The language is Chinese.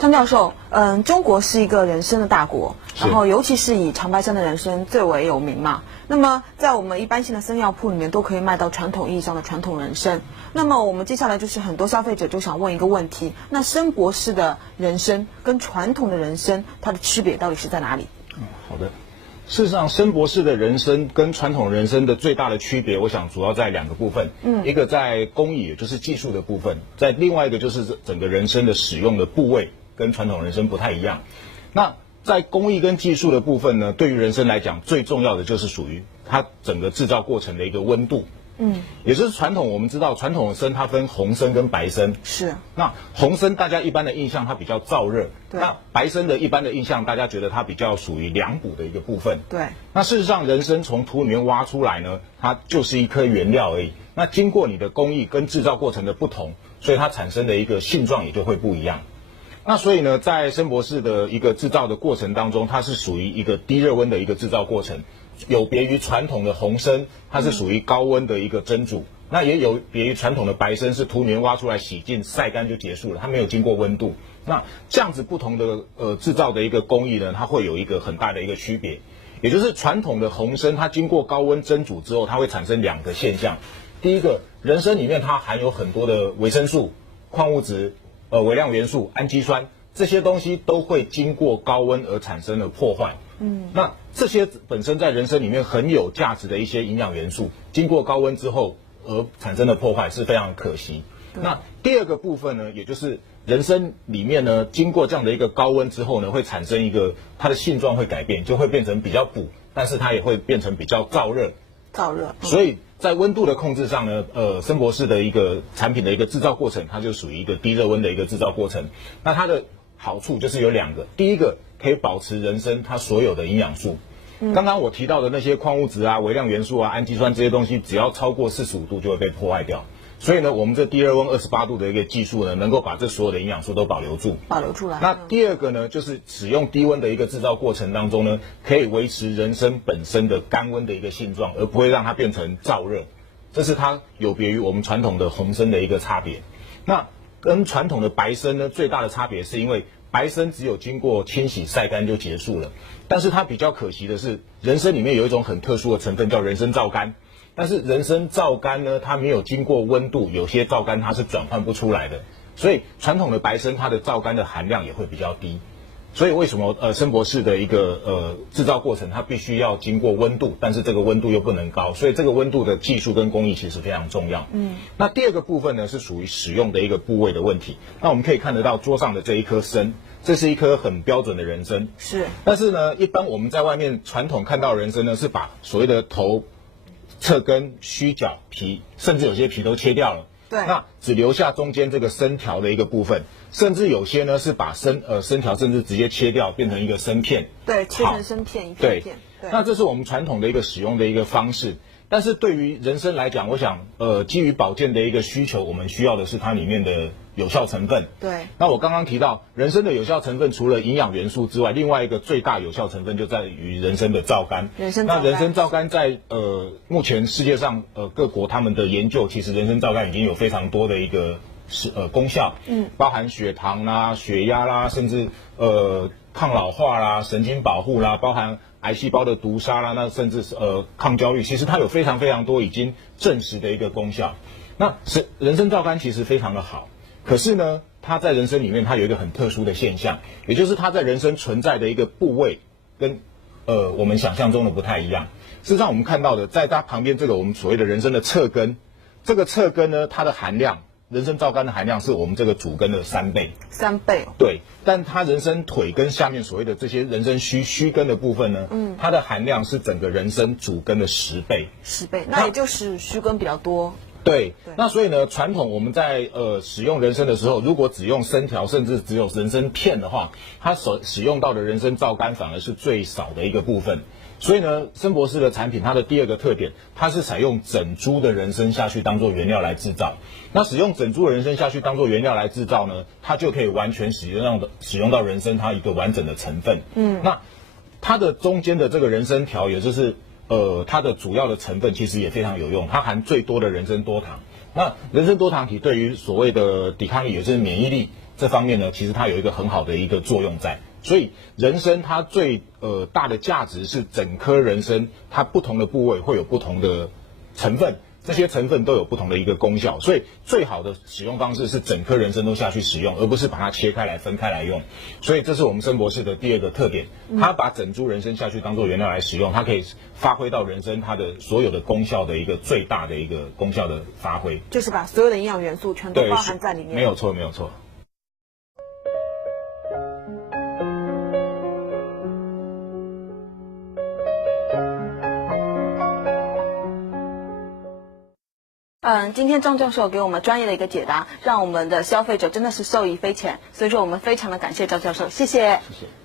张教授，中国是一个人参的大国，然后尤其是以长白山的人参最为有名嘛。那么在我们一般性的参药铺里面都可以卖到传统意义上的传统人参。那么我们接下来就是很多消费者就想问一个问题：那申博士的人参跟传统的人参，它的区别到底是在哪里？好的。事实上，申博士的人参跟传统人参的最大的区别，我想主要在两个部分。一个在工艺，也就是技术的部分；在另外一个就是整个人参的使用的部位跟传统人参不太一样。那在工艺跟技术的部分呢，对于人参来讲，最重要的就是属于它整个制造过程的一个温度。也就是传统，我们知道传统的参它分红参跟白参。是。那红参大家一般的印象它比较燥热，那白参的一般的印象大家觉得它比较属于凉补的一个部分。对。那事实上，人参从土里面挖出来呢，它就是一颗原料而已。那经过你的工艺跟制造过程的不同，所以它产生的一个性状也就会不一样。那所以呢，在申博士的一个制造的过程当中，它是属于一个低热温的一个制造过程。有别于传统的红参，它是属于高温的一个蒸煮，那也有别于传统的白参，是土里面挖出来洗净晒干就结束了，它没有经过温度。那这样子不同的制造的一个工艺呢，它会有一个很大的一个区别，也就是传统的红参，它经过高温蒸煮之后，它会产生两个现象。第一个，人参里面它含有很多的维生素、矿物质、微量元素、氨基酸，这些东西都会经过高温而产生了破坏。那这些本身在人参里面很有价值的一些营养元素，经过高温之后而产生的破坏是非常可惜。那第二个部分呢，也就是人参里面呢，经过这样的一个高温之后呢，会产生一个它的性状会改变，就会变成比较补，但是它也会变成比较燥热。所以在温度的控制上呢，申博士的一个产品的一个制造过程，它就属于一个低热温的一个制造过程。那它的好处就是有两个，第一个可以保持人参它所有的营养素。刚刚我提到的那些矿物质啊、微量元素啊、氨基酸这些东西，只要超过45度就会被破坏掉。所以呢，我们这低热温28度的一个技术呢，能够把这所有的营养素都保留住。那第二个呢，就是使用低温的一个制造过程当中呢，可以维持人参本身的干温的一个性状，而不会让它变成燥热。这是它有别于我们传统的红参的一个差别。那跟传统的白参呢，最大的差别是因为白参只有经过清洗晒干就结束了，但是它比较可惜的是，人参里面有一种很特殊的成分叫人参皂苷，但是人参皂苷呢，它没有经过温度，有些皂苷它是转换不出来的，所以传统的白参它的皂苷的含量也会比较低。所以为什么申博士的一个制造过程，它必须要经过温度，但是这个温度又不能高，所以这个温度的技术跟工艺其实非常重要。那第二个部分呢，是属于使用的一个部位的问题。那我们可以看得到桌上的这一颗参，这是一颗很标准的人参。是。但是呢，一般我们在外面传统看到人参呢，是把所谓的头、侧根、须角、皮，甚至有些皮都切掉了。对。那只留下中间这个参条的一个部分，甚至有些呢是把参条甚至直接切掉，变成一个参片。对，切成参片一片片。对。那这是我们传统的一个使用的一个方式。但是对于人参来讲，我想基于保健的一个需求，我们需要的是它里面的有效成分。对。那我刚刚提到人参的有效成分，除了营养元素之外，另外一个最大有效成分就在于人参的皂苷。那人参皂苷在目前世界上各国他们的研究，其实人参皂苷已经有非常多的一个功效。包含血糖啦、血压啦，甚至抗老化啦、神经保护啦，包含癌细胞的毒杀啦，那甚至是抗焦虑，其实它有非常非常多已经证实的一个功效。那人参皂苷其实非常的好，可是呢，它在人参里面它有一个很特殊的现象，也就是它在人参存在的一个部位跟我们想象中的不太一样。事实上我们看到的，在它旁边这个我们所谓的人参的侧根，这个侧根呢，它的含量，人参皂苷的含量是我们这个主根的3倍。3倍。对，但它人参腿根下面所谓的这些人参须根的部分呢，它的含量是整个人参主根的10倍。10倍，那也就是须根比较多。对，那所以呢，传统我们在使用人参的时候，如果只用参条，甚至只有人参片的话，它所使用到的人参皂苷反而是最少的一个部分。所以呢，申博士的产品它的第二个特点，它是采用整株的人参下去当做原料来制造。那使用整株的人参下去当做原料来制造呢，它就可以完全使用到人参它一个完整的成分。那它的中间的这个人参条，也就是它的主要的成分其实也非常有用，它含最多的人参多糖。那人参多糖体对于所谓的抵抗力，也就是免疫力这方面呢，其实它有一个很好的一个作用在。所以人参它最大的价值是整颗人参它不同的部位会有不同的成分，这些成分都有不同的一个功效，所以最好的使用方式是整颗人参都下去使用，而不是把它切开来分开来用。所以这是我们参博士的第二个特点，它把整株人参下去当做原料来使用，它可以发挥到人参它的所有的功效的一个最大的一个功效的发挥，就是把所有的营养元素全都包含在里面。没有错，没有错。今天张教授给我们专业的一个解答，让我们的消费者真的是受益匪浅，所以说我们非常的感谢张教授，谢谢。谢谢。